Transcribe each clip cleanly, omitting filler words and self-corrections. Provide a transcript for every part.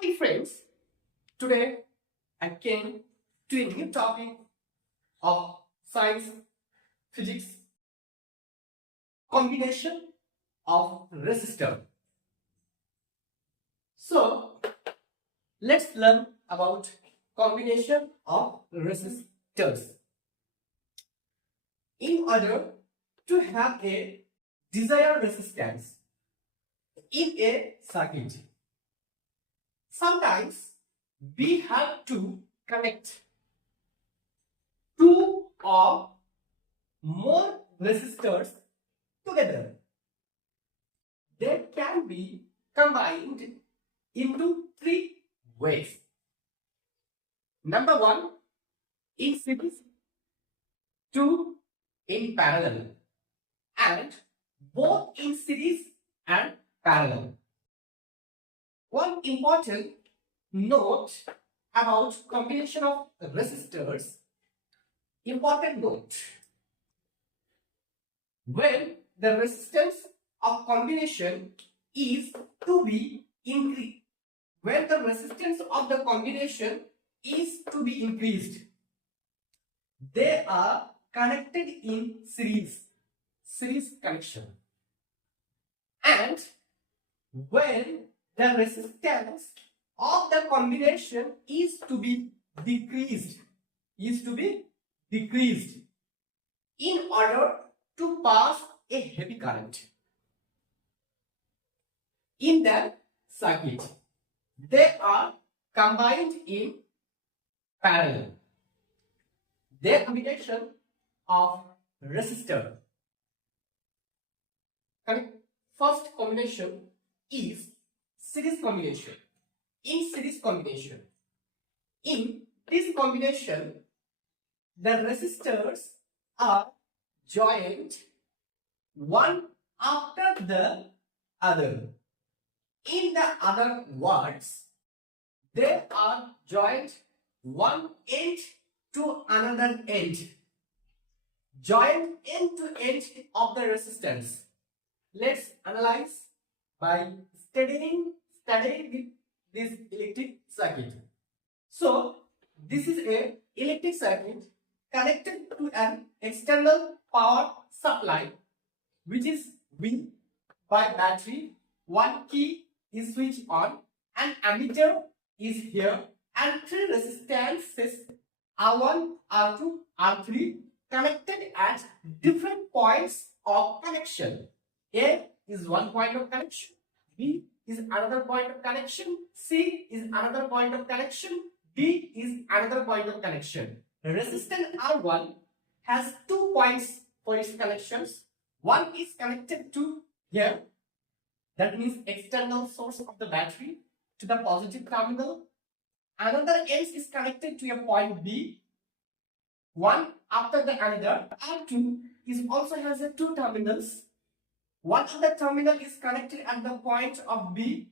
Hi friends, today I came to a new topic of science, physics, combination of resistor. So let's learn about combination of resistors. In order to have a desired resistance in a circuit, sometimes we have to connect two or more resistors together. They can be combined into three ways. Number one, in series, two in parallel, and both in series and parallel. One important note about combination of resistors, important note. When the resistance of combination is to be increased, when the resistance of the combination is to be increased, they are connected in series connection. And when the resistance of the combination is to be decreased, in order to pass a heavy current in the circuit, they are combined in parallel. Their combination of resistor. First combination is series combination. In series combination, in this combination, the resistors are joined one after the other. In the other words, they are joined one end to another end. Joined end to end of the resistance. Let's analyze by studying with this electric circuit. So this is a electric circuit connected to an external power supply, which is V by battery. One key is switched on, an ammeter is here, and three resistances R1, R2, R3 connected at different points of connection. A is one point of connection, B is another point of connection, C is another point of connection, D is another point of connection. Resistance R1 has 2 points for its connections. One is connected to here, that means external source of the battery, to the positive terminal. Another end is connected to a point B, one after the another. R2 is also has a 2 terminals. One of the terminal is connected at the point of B,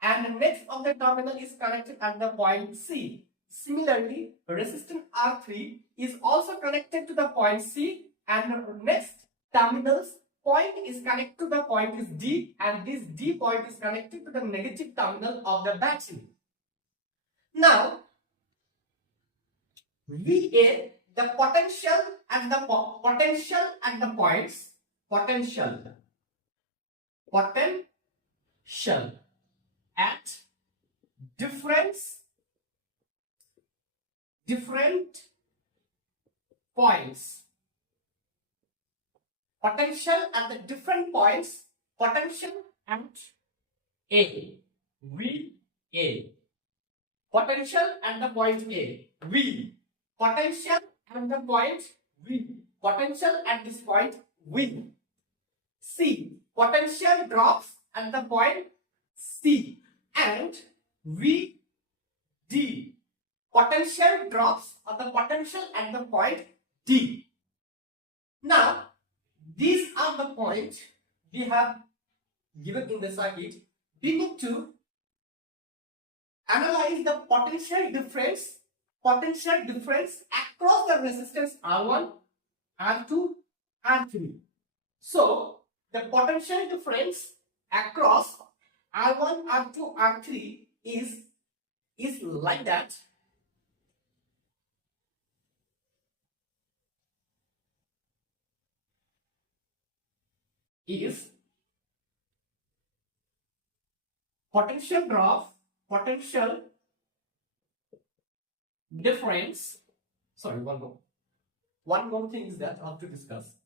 and the next of the terminal is connected at the point C. Similarly, resistance R3 is also connected to the point C, and the next terminal's point is connected to the point is D, and this D point is connected to the negative terminal of the battery. Now, VA, the potential at the points, potential at different points. Potential at the different points, potential at A, VA. Potential at the point A, V. Potential at the point V. Potential at this point, V. C. Potential drops at the point C, and V, D. Potential drops at the potential at the point D. Now, these are the points we have given in the circuit. We need to analyze the potential difference across the resistance R1, R2, R3. So the potential difference across R1, R2, R3 is like that. Is potential drop, potential difference. Sorry, one more thing is that I have to discuss.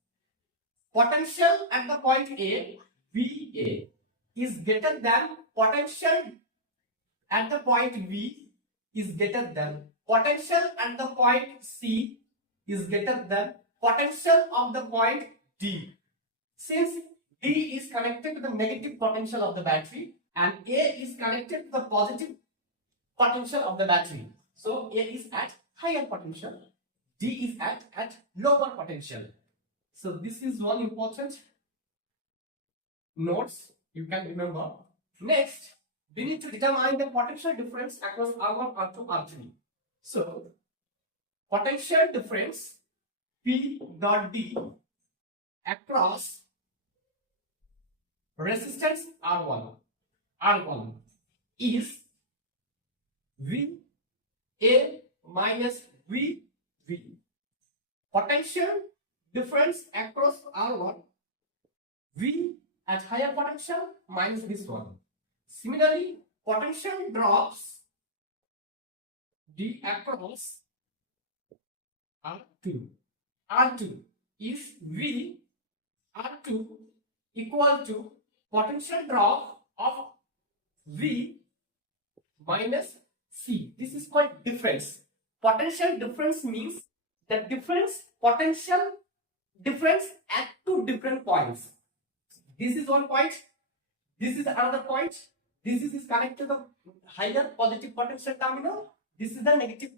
Potential at the point A, VA, is greater than potential at the point V is greater than potential at the point C is greater than potential of the point D. Since D is connected to the negative potential of the battery and A is connected to the positive potential of the battery. So A is at higher potential, D is at lower potential. So this is one important notes you can remember. Next, we need to determine the potential difference across R1, R2, R3. So potential difference P dot D across resistance R1 is V A minus V. Potential difference across R1, V at higher potential minus this one. Similarly, potential drops D across R2 is V R2 equal to potential drop of V minus C. This is called difference. Potential difference means the potential difference at two different points. This is one point, this is another point. This is connected to the higher positive potential terminal, this is the negative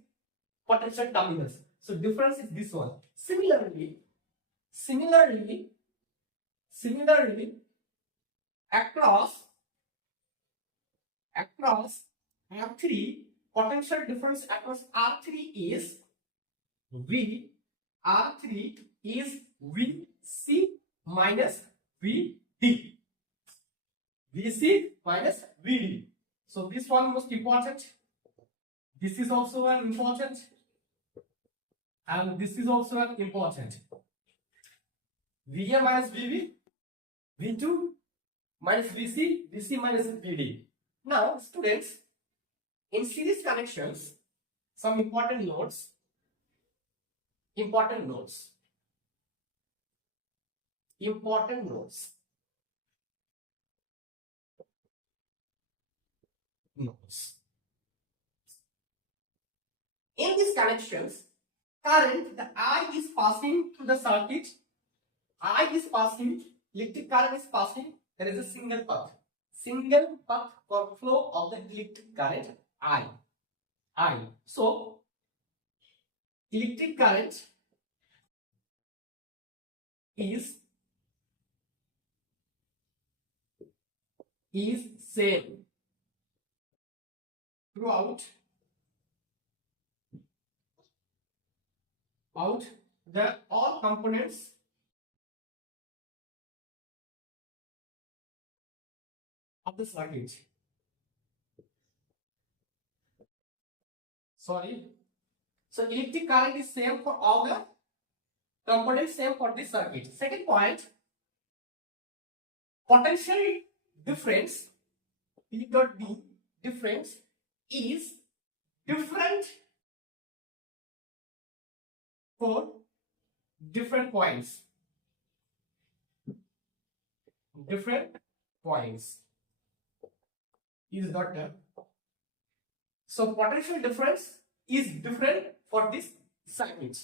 potential terminals. So difference is this one. Similarly across R3, potential difference across R3 is V R3 is VC minus VD. VC minus VD. So this one most important. This is also an important. And this is also an important. VA minus VB, V2 minus VC, VC minus VD. Now, students, in series connections, some important notes. In these connections, current, the I is passing through the circuit. Electric current is passing. There is a single path for flow of the electric current I. So, electric current is same throughout the all components of the circuit. Sorry. So electric current is same for all the components, same for this circuit. Second point, potential difference P dot D difference is different for different points. Is not there. So potential difference is different for this circuit.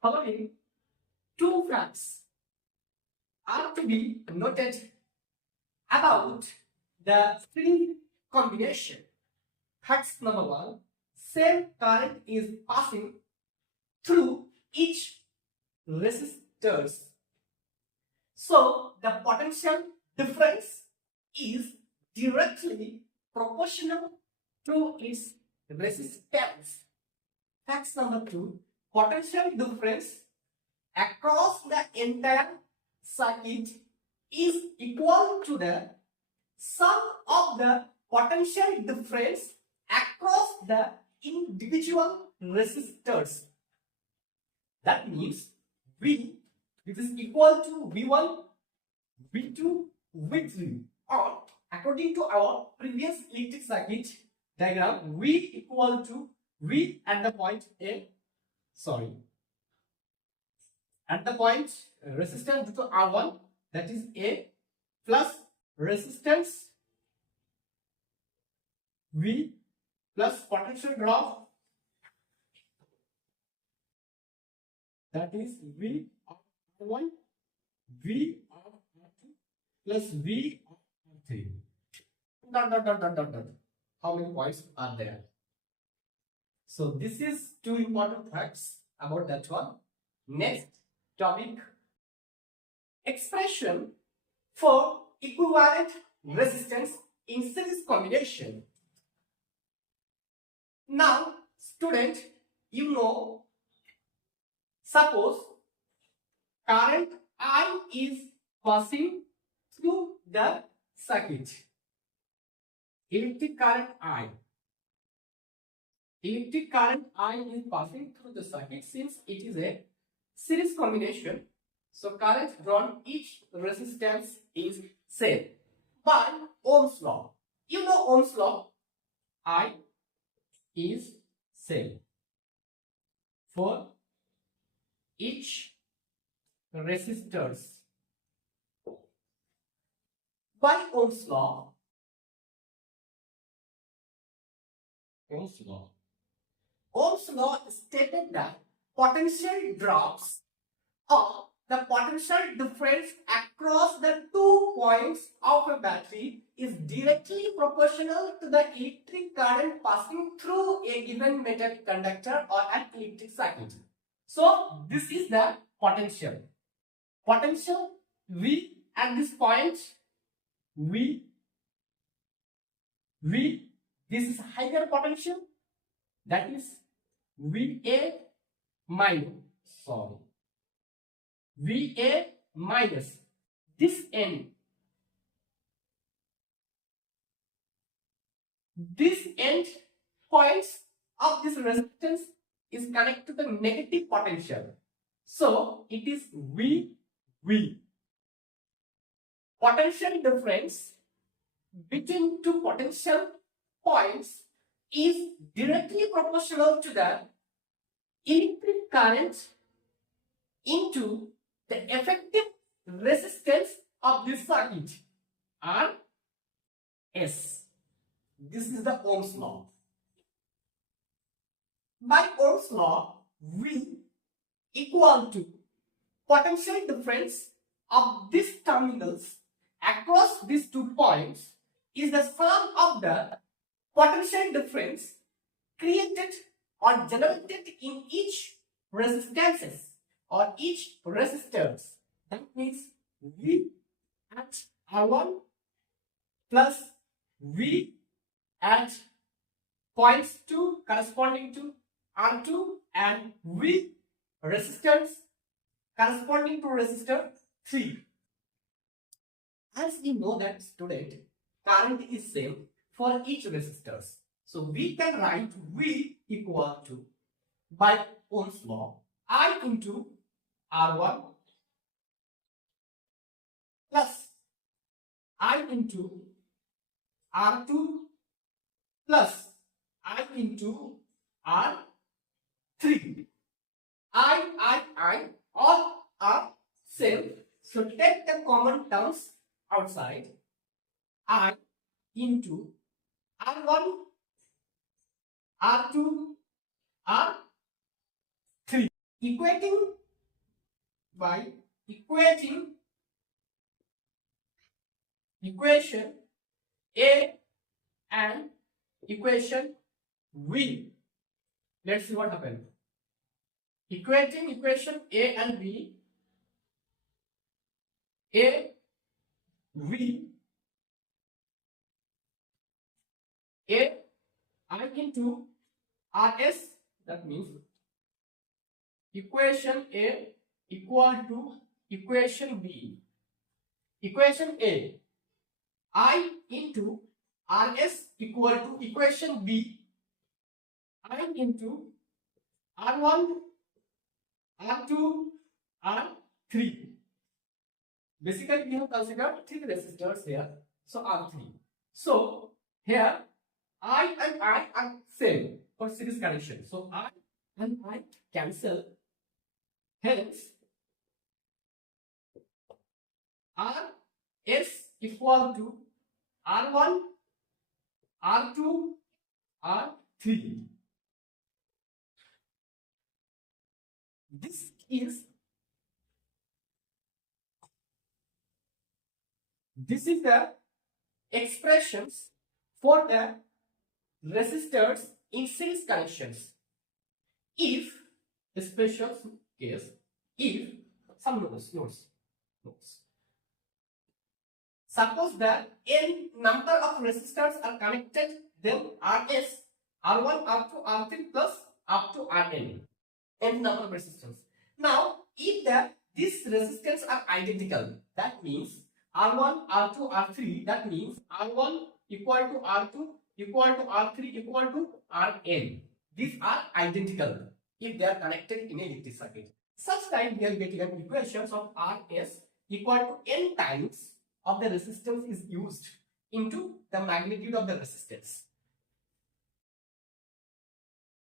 Following two facts are to be noted about the string combination. Facts number one, same current is passing through each resistors. So the potential difference is directly proportional to its resistance. Facts number two, potential difference across the entire circuit is equal to the sum of the potential difference across the individual resistors. That means V, this is equal to V1, V2, V3, or according to our previous electric circuit diagram, V equal to V at the point A, at the point resistance due to R1, that is A, plus resistance V plus potential drop, that is V of R1, V of R2 plus V of R3. Dot. How many points are there? So this is two important facts about that one. Next topic, expression for equivalent resistance in series combination. Now, student, you know, suppose current I is passing through the circuit. Electric current I is passing through the circuit. Since it is a series combination, so current drawn each resistance is same by Ohm's law. You know Ohm's law. I is same for each resistors. By Ohm's law, Ohm's law stated that potential drops or the potential difference across the 2 points of a battery is directly proportional to the electric current passing through a given metal conductor or an electric circuit. So this is the potential. Potential V at this point, V, this is higher potential, that is VA minus, VA minus this end. This end points of this resistance is connected to the negative potential. So it is V. Potential difference between two potential points is directly proportional to the electric current into the effective resistance of this circuit, RS. This is the Ohm's law. By Ohm's law, V equal to potential difference of these terminals across these 2 points is the sum of the potential difference created or generated in each resistances or each resistors. That means V at R1 plus V at points 2 corresponding to R2 and V resistance corresponding to resistor 3. As we know that, student, current is same for each resistors. So we can write V equal to, by Ohm's law, I into R1 plus I into R2 plus I into R3. I all are same. So take the common terms outside. I into R1, R2, R3. Equating equation A and equation V. Let's see what happened. Equating equation A and B, A, V, A, I into RS, that means equation A equal to equation B. Equation A, I into Rs equal to equation B, I into R1, R2, R3. Basically, we have considered three resistors here. So R3. So here I and I are same for series connection. So I and I cancel. Hence Rs equal to R1, R2, R3. This is the expressions for the resistors in series connections. If the special case, if some notes. Suppose that n number of resistors are connected, then Rs, R1, R2, R3 plus up to Rn, n number of resistors. Now, if these resistors are identical, that means R1, R2, R3, that means R1 equal to R2 equal to R3 equal to Rn. These are identical if they are connected in a electric circuit. Such time we are getting an equations of Rs equal to n times of the resistance is used into the magnitude of the resistance.